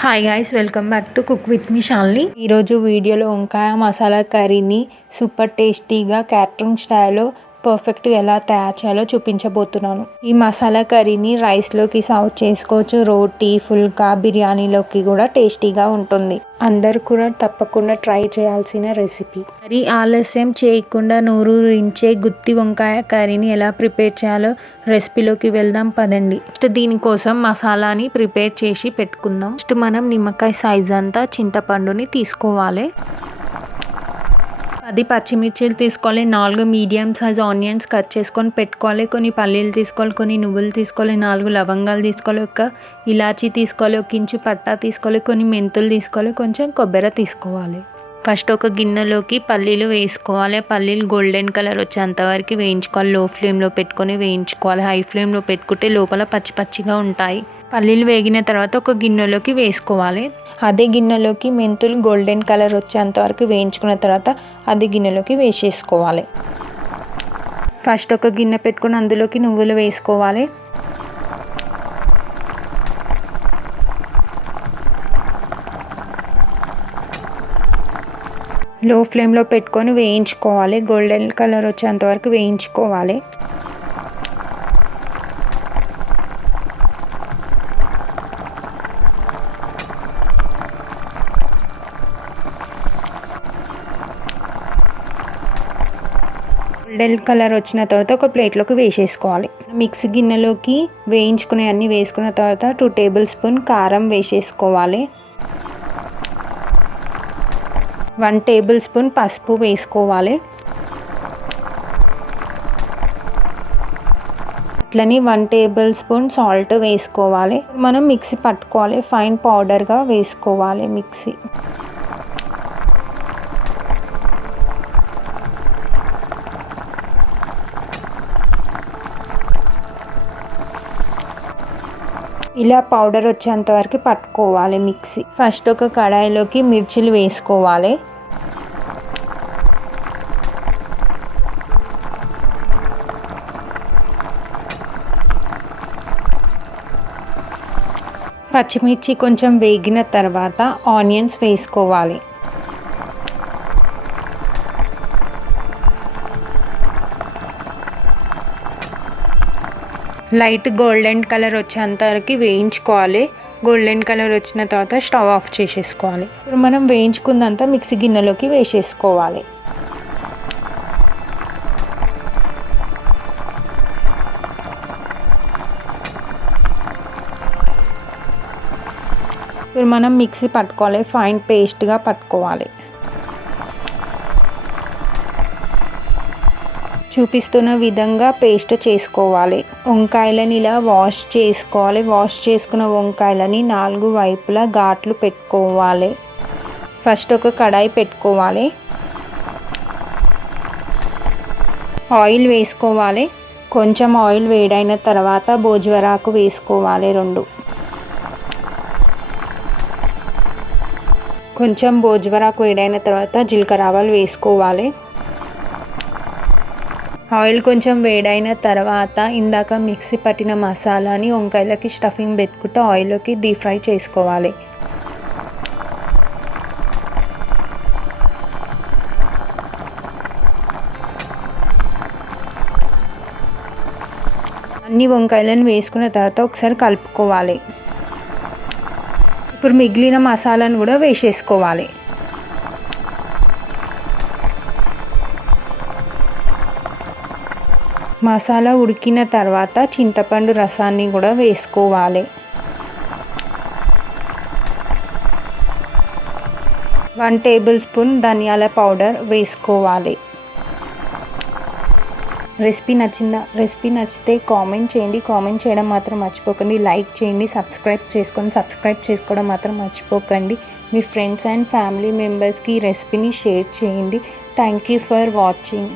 Hi guys, welcome back to cook with me Shalini. ఈరోజు వీడియోలో వంకాయ మసాలా కర్రీని సూపర్ టేస్టీగా క్యాటరింగ్ స్టైల్లో పర్ఫెక్ట్గా ఎలా తయారు చేయాలో చూపించబోతున్నాను. ఈ మసాలా కర్రీని రైస్లోకి సర్వ్ చేసుకోవచ్చు, రోటీ, ఫుల్కా, బిర్యానీలోకి కూడా టేస్టీగా ఉంటుంది. అందరు కూడా తప్పకుండా ట్రై చేయాల్సిన రెసిపీ. మరి ఆలస్యం చేయకుండా నూరూరించే గుత్తి వంకాయ కర్రీని ఎలా ప్రిపేర్ చేయాలో రెసిపీలోకి వెళ్దాం పదండి. ఫస్ట్ దీనికోసం మసాలాని ప్రిపేర్ చేసి పెట్టుకుందాం. ఫస్ట్ మనం నిమ్మకాయ సైజ్ అంతా చింతపండుని తీసుకోవాలి. 10 పచ్చిమిర్చీలు తీసుకోవాలి. 4 మీడియం సైజ్ ఆనియన్స్ కట్ చేసుకొని పెట్టుకోవాలి. కొన్ని పల్లీలు తీసుకోవాలి, కొన్ని నువ్వులు తీసుకోవాలి, 4 లవంగాలు తీసుకోవాలి, ఒక ఇలాచీ తీసుకోవాలి, ఒక ఇంచు పట్టా తీసుకోవాలి, కొన్ని మెంతులు తీసుకోవాలి, కొంచెం కొబ్బరి తీసుకోవాలి. ఫస్ట్ ఒక గిన్నెలోకి పల్లీలు వేసుకోవాలి. పల్లీలు గోల్డెన్ కలర్ వచ్చేంత వరకు వేయించుకోవాలి. లో ఫ్లేమ్లో పెట్టుకొని వేయించుకోవాలి. హై ఫ్లేమ్లో పెట్టుకుంటే లోపల పచ్చి పచ్చిగా ఉంటాయి. పల్లీలు వేగిన తర్వాత ఒక గిన్నెలోకి వేసుకోవాలి. అదే గిన్నెలోకి మెంతులు గోల్డెన్ కలర్ వచ్చేంత వరకు వేయించుకున్న తర్వాత అదే గిన్నెలోకి వేసేసుకోవాలి. ఫస్ట్ ఒక గిన్నె పెట్టుకొని అందులోకి నువ్వులు వేసుకోవాలి. లో ఫ్లేమ్లో పెట్టుకొని వేయించుకోవాలి. గోల్డెన్ కలర్ వచ్చేంత వరకు వేయించుకోవాలి. గోల్డెన్ కలర్ వచ్చిన తర్వాత ఒక ప్లేట్లోకి వేసేసుకోవాలి. మిక్సీ గిన్నెలోకి వేయించుకునే అన్నీ వేసుకున్న తర్వాత 2 టేబుల్ స్పూన్ కారం వేసేసుకోవాలి. 1 టేబుల్ స్పూన్ పసుపు వేసుకోవాలి. అట్లని 1 టేబుల్ స్పూన్ సాల్ట్ వేసుకోవాలి. మనం మిక్సీ పట్టుకోవాలి. ఫైన్ పౌడర్గా వేసుకోవాలి మిక్సీ. ఇలా పౌడర్ వచ్చేంత వరకు పట్టుకోవాలి మిక్సీ. ఫస్ట్ ఒక కడాయిలోకి మిర్చీలు వేసుకోవాలి. పచ్చిమిర్చి కొంచెం వేగిన తర్వాత ఆనియన్స్ వేసుకోవాలి. లైట్ గోల్డెన్ కలర్ వచ్చేంత వరకు వేయించుకోవాలి. గోల్డెన్ కలర్ వచ్చిన తర్వాత స్టవ్ ఆఫ్ చేసేసుకోవాలి. ఇప్పుడు మనం వేయించుకుందంతా మిక్సీ గిన్నెలోకి వేసేసుకోవాలి. ఇప్పుడు మనం మిక్సీ పట్టుకోవాలి. ఫైన్ పేస్ట్గా పట్టుకోవాలి. చూపిస్తున్న విధంగా పేస్ట్ చేసుకోవాలి. వంకాయలని ఇలా వాష్ చేసుకోవాలి. వాష్ చేసుకున్న వంకాయలని 4 వైపులా ఘాట్లు పెట్టుకోవాలి. ఫస్ట్ ఒక కడాయి పెట్టుకోవాలి. ఆయిల్ వేసుకోవాలి. కొంచెం ఆయిల్ వేడైన తర్వాత భోజవరాకు వేసుకోవాలి 2. కొంచెం భోజవరాకు వేడైన తర్వాత జీలకర్ర ఆవాలు వేసుకోవాలి. ఆయిల్ కొంచెం వేడైన తర్వాత ఇందాక మిక్సీ పట్టిన మసాలాని వంకాయలకి స్టఫింగ్ పెట్టుకుంటూ ఆయిల్లోకి డీప్ ఫ్రై చేసుకోవాలి. అన్ని వంకాయలను వేసుకున్న తర్వాత ఒకసారి కలుపుకోవాలి. ఇప్పుడు మిగిలిన మసాలాను కూడా వేసేసుకోవాలి. మసాలా ఉడికిన తర్వాత చింతపండు రసాన్ని కూడా వేసుకోవాలి. 1 టేబుల్ స్పూన్ ధనియాల పౌడర్ వేసుకోవాలి. రెసిపీ నచ్చిందా? రెసిపీ నచ్చితే కామెంట్ చేయండి. కామెంట్ చేయడం మాత్రం మర్చిపోకండి. లైక్ చేయండి. సబ్స్క్రైబ్ చేసుకోవడం మాత్రం మర్చిపోకండి. మీ ఫ్రెండ్స్ అండ్ ఫ్యామిలీ మెంబర్స్కి ఈ రెసిపీని షేర్ చేయండి. Thank you for watching.